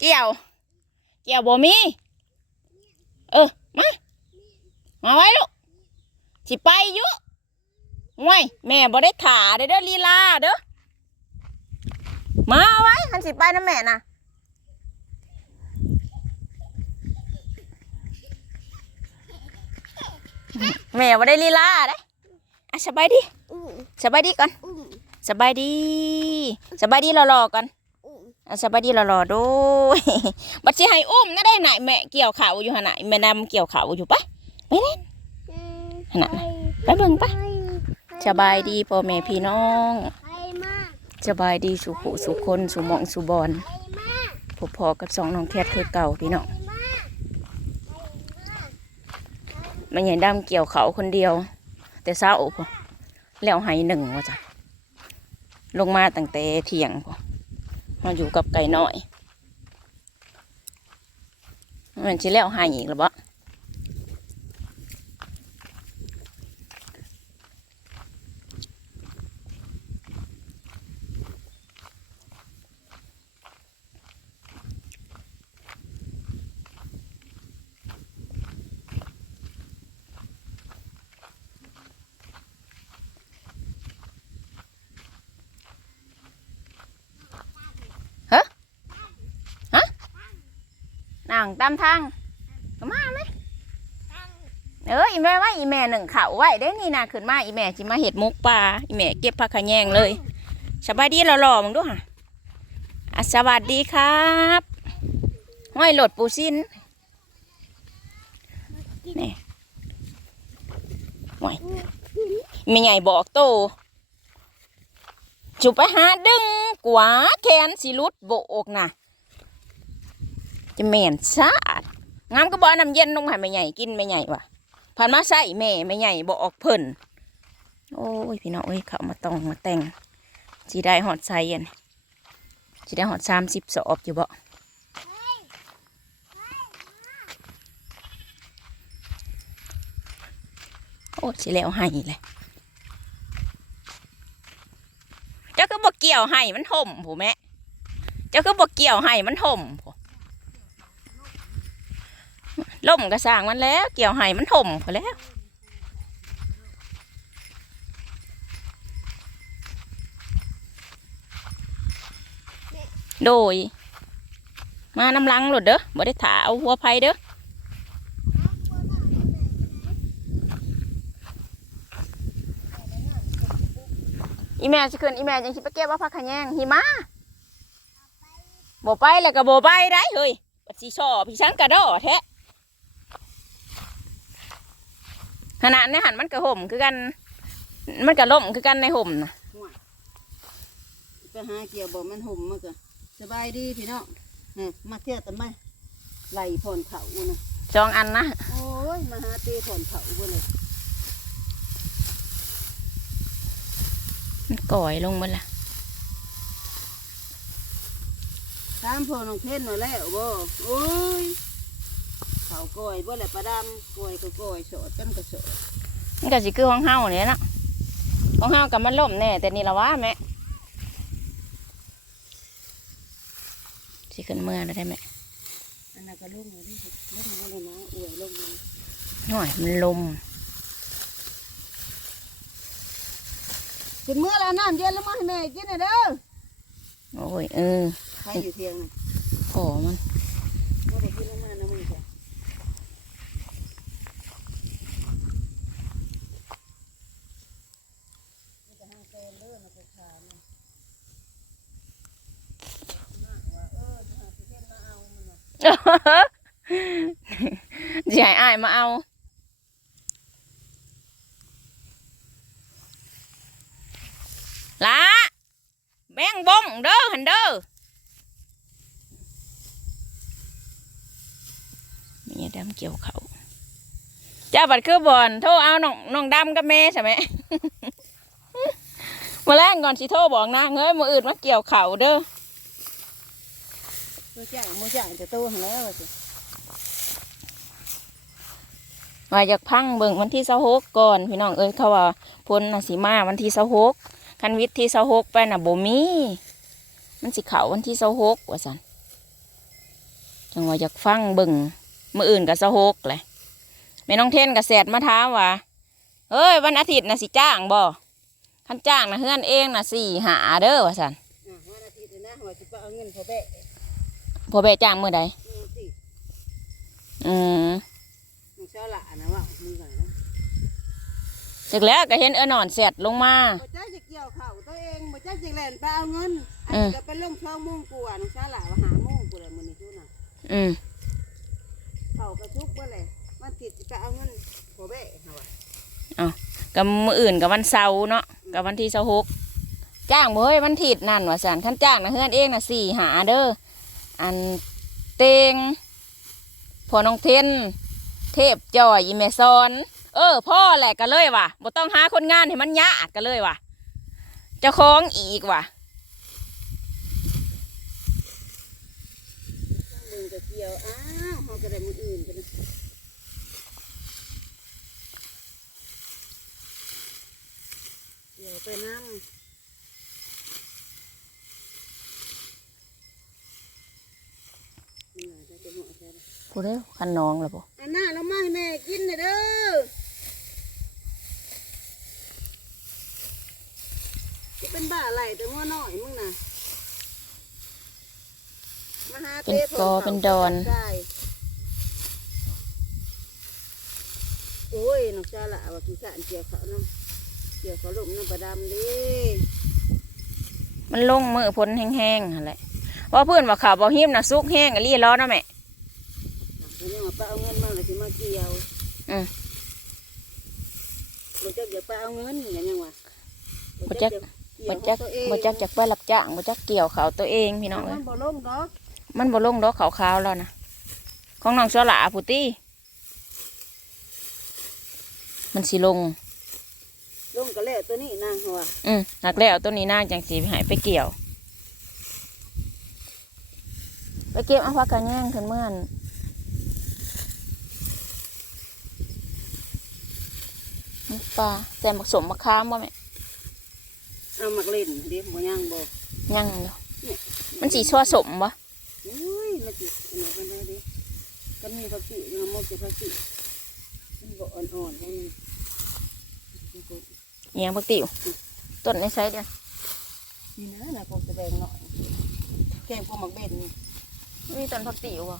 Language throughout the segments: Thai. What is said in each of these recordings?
เกี่ยว เกี่ยวบ่มีเออมามาไว้ลูกสิไปอยู่ห่วยแม่บ่ได้ถ่าเด้อเด้ลีลาเด้อมาไว้หันสิไปนะแม่น่ะแม่บ่ได้ลีลาเด้อะสบายดีสบายดีก่อนสบายดีสบายดีรอๆก่อน สบายดีรอๆด้วยบัดสิให้อุ้มนะได้ไหนแม่เกี่ยวเขาอยู่หั่นน่ะแม่นำเกี่ยวเขาอยู่ปะไปเล่นขนาดนั้นไปเบิ่งปะสบายดีพ่อแม่พี่น้องไปมาสบายดีสุขุสุคนสุหมองสุบอนไปมาพบพอกับสองน้องแคทคือเก่าพี่น้องไปมามันใหญ่ดำเกี่ยวเขาคนเดียว แต่เศร้าพอแล้วให้หนึ่งว่าจ้ะลงมาตั้งแต่เที่ยงพอ มาอยู่กับไก่น้อยมันจะแล้วหายอีกหรือเปล่า งตามทางเอามาไหมเอออีแม่ว่าอีแม่หนึ่งเขาไว้ได้นี่นะขึ้นมาอีแม่จิมาเห็ดมุกปลาอีแม่เก็บผักขะแยงเลยสบายดีหล่อๆมึงดูฮะอะสวัสดีครับห้อยโหลดปูซินนี่ห้อยไม่ใหญ่บอกโตจุไปหาดึงกว่าแขนสิรุดโบกน่ะ จะแม่นสะอาดงามก็บ่น้ำเย็นลงมาให้แม่ใหญ่กินแม่ใหญ่ว่ะผ่านมาใส่แม่แม่ใหญ่บ่ออกเพิ่นโอ้ยพี่น้องเอ้ยเขามาตองมาแต่งสิได้หอดใส่อันสิได้หอดสามสิบสอบอยู่บ่โอ้ยสิแล้วให้เลยเจ้าก็บอกเกี่ยวให้มันห่มผูแม่เจ้าก็บอกเกี่ยวให้มันห่มผ ล่มก็สางมันแล้ว เกี่ยวไห้มันถมพอแล้วโดย มาน้ำลังหลดเด้อบ่ได้ถาเอาหัวไผ่เด้ออีแม่สิขึ้นอีแม่ยังคิดไปเก็บว่าพักขยงหิมะบ่ไปแล้วก็บ่ไปได้เฮ้ยปัดสิชอพี่ช้างกระโดดแท้ ขนาดในหันมันกระห่มคือกัน มันกระล่มคือกันในห่มนะไปหาเกี่ยวบอกมันห่มมากะสบายดีพี่น้องนี่มาเที่ยวแต่ไม่ไหลผ่อนเขานะจองอันนะโอ้ยมาหาตีผ่อนเขาบ่เลยมันก่อยลงหมาละตามพ่อน้องเพชรหน่อยแล้วบ่โอ้ย เขาก้อยบ่แหละประดำก้อยก็ก้อยโสดกันก็โสดมันก็สิคือของเฮาเนี่ยนะของเฮากับมันล่มแน่แต่นี่ละวะแม่สิขึ้นเมื่อแล้วได้ไหมอันนั้นก็ลุ่มเลยดิลุ่มเลยนะอวยลุ่มเลยหน่อยมันลมกินเมื่อแล้วน้ำเย็นแล้วมาให้แม่กินน่ะเด้อโอ้ยเออใครอยู่เทียงน่ะขอมัน บ่ได้กินแล้วมานะมึงจ้ะนี่ก็ห้างเต็มเด้อนะไปขายนี่น่าว่าเออจะหาสิเฮ็ดมาเอา มันน่ะจะให้อายมาเอาละแบงบงเด้อหันเด้อนี่ดำเกี่ยวเขาจ้าบัดคือบอลโทรเอาน้องน้องดำกับแม่ใช่ไหมมาแรงก่อนสิโทรบอกนางเฮ้ยมืออื่นมาเกี่ยวเขาเด้อ ตัวจ่ายมือจ่ายจะโตหันแล้วว่าสิว่าอยากพังเบิ่งวันที่เสาหกก่อนพี่น้องเอ้ยเขาว่าพ้นน่ะสีมาวันที่เสาหกคันวิทย์ที่เสาหกไปน่ะบ่มี มันสิเขาวันที่เสาหกว่าสันจังว่าอยากฟังเบิ่งมื้ออื่นก็สะหกเลยแม่น้องเทนก็แสดมาถามว่าเอ้ยวันอาทิตย์น่ะสิจ้างบ่คันจ้างน่ะเฮือนเองน่ะสี่หาเด้อว่าซั่นอะวันอาทิตย์นะว่าสิไปเอาเงินพอแบะ พอแบะจ้างมื้อใดอืมสิอืมมึงเช้าละนะว่ามึงไงนะจากแล้วก็เห็นเออนอนแสดลงมาบ่จ้าจะเกี่ยวเข่าตัวเองบ่จ้าจะแล่นไปเอาเงินอันอืมนี้ก็เป็นลงช่องมุ่งกลัวน้องชาละว่าหามุ่งกูเลยมื้อนี้ทุน่ะอืมเข่ากระทุกเบ่เลยมันติดจะไปเอาเงินพอแบะเฮาว่ากับมื้ออื่นกับวันเสาร์เนาะกับวันที่26จ้างบ่เฮ้ยวันอาทิตย์นั่นว่าซั่นคันจ้างน่ะเฮือนเองน่ะสี่หาเด้อ อันเตงพอน้องเทน เทพจอยอีเมซอน เออ พ่อแหละก็เลยว่ะบ่ต้องหาคนงานให้มันยากก็เลยว่ะเจ้าของอีกว่ะมึงก็เกี่ยวอ้าวเฮาก็ได้มืออื่นกันเกี่ยวไปนำนี่ล่ะได้จะเหมาะแท้เลย ผู้เด้อคันน้องล่ะบ่อันน่าเรามาให้แม่กินน่ะเด้อจะเป็นบ้าอะไรแต่งัวน้อยมึงน่ะมาหาเป็นต้กอเป็นดอนใช่โอ้ยน้องจ้าละว่ากินข้าวเกี่ยวเขาวน้ำเกี่ยวเขาวลมน้ำประดำดิมันลงมือพ้นแห้งๆหั่นแหละว่าเพื่อนว่าข่าวบ่หิมน่ะสุกแห้งอะลีร้อนนะแม่ เขายังมาไปเอาเงิน มาเลยสิมาเกี่ยวอืมบ่จักอยากไปเอาเงินอย่างยังวะบ่จักบ่จักบ่จักจักไปรับจ้างบ่จักเกี่ยวเขาวตัวเองพี่น้องเงิเอ้นยบ่ลงดอกมันบ่ลงดอกขาวๆแล้วนะของน้องสลาผู้ตี้มันสิลงลงก็แล้วตัวนี้นางเขาว่าอืมหนักแล้วตัวนี้นางจังสีหายไปเกี่ยว ไปเก็บเอาพักกันแย่งขึ้นเมื่อน ปลาแต่ผสมมะขามบ่แม่เอามักเล่นเดิบ่ย่างบ่ยังอยู่มันสีชัวสมบ่อุ้ยมันจิอันไหนเป็นได้ดิก็มีผักชีมันมกจะผักชีมันบ่อ่อนๆพวกนี้เอียงพักติวต้นในไซส์เดียวนี่นะนะคงแสดงหน่อยแกงพวกหมักเบ็ดนี่มีต้นพักติวบ่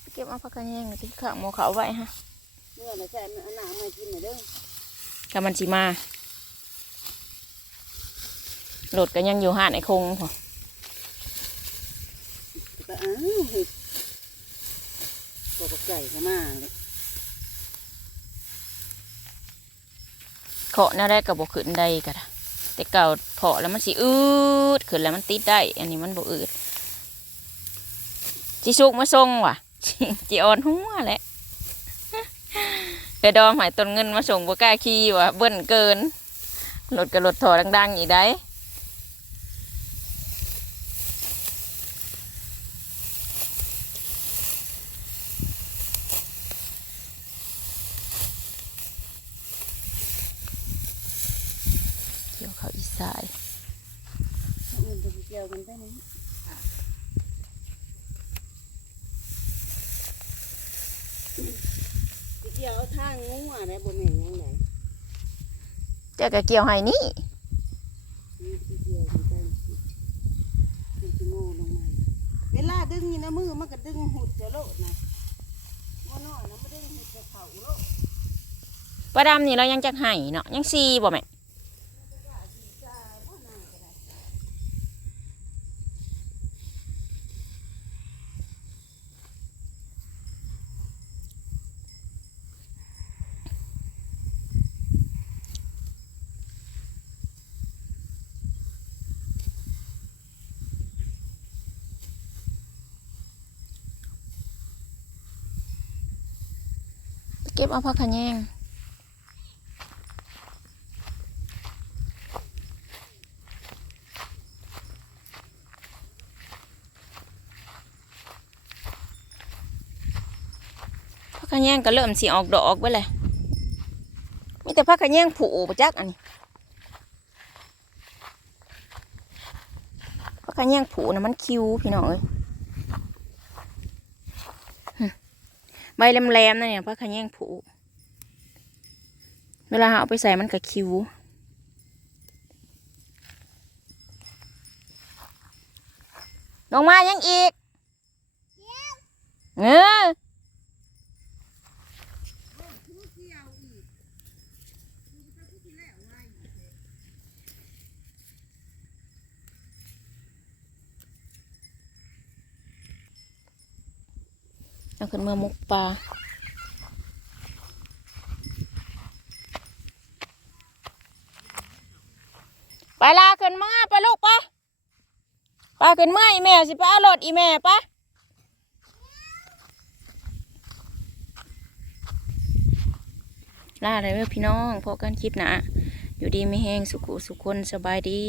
ไปเก็บเอาพักกันแย่งที่ข้างหมอเขาไว้ฮะ เมื่อน่ะใช่อันหน้ามากินหน่อยเด้อกำมันสีมาโหลดกันยังอยู่ห้านไอ้คงพอก็อ้าวเฮ้ยพวกไก่เข้ามาเลยเคาะแน่ได้กับบขึ้นได้กะแต่เก่าเพาะแล้วมันสีอืดขึ้นแล้วมันติดได้ อันนี้มันบอืดจิสุกมาทรงว่ะจีออนหัวแหละ เดยวดอมหายต้นเงินมาส่งบ่กล้าขี่ว่ะเบิ้นเกินรถกับรถถอดังๆอีกได้เกี่ยวเขาอีสายมันจะเกี่ยวกันไปนี่สิเกี่ยวเอาทางงูอะได้บ่แม่นยังไงเจ้าก็เกี่ยวให้นี่นี่สิเกี่ยวกันไปมันสิโง่ลงมาเวลาดึงนี่นะมือมันก็ดึงหุดเสียโลดนะบ่น้อยนะมันดึงหุดเสียเข่าโลดปลาดำนี่เรายังจักให้เนาะยังซีบ่แม่ ก็บเอาผักขะแยงพักกระแยงก็เริ่มสีออกดอกไปเลยมีแต่พักกระแยงผูประจักอันนี้พักกระแยงผูนะมันคิวพี่น้องเอ้ย ใบแหลมๆนั่นเนี่ยพักขยงผูเวลาเอาไปใส่มันกับคิวลงมายังอีกเออ เอาขึ้นมามุกปลาไปลาขึ้นมาไปลูกไปไปขึ้นมาอีแม่สิปเอารถอีแม่ไปลาเลยเว้ยพี่น้องพอกันคลิปหนะ อยู่ดีไม่แห้งสุขุสุขคนสบายดี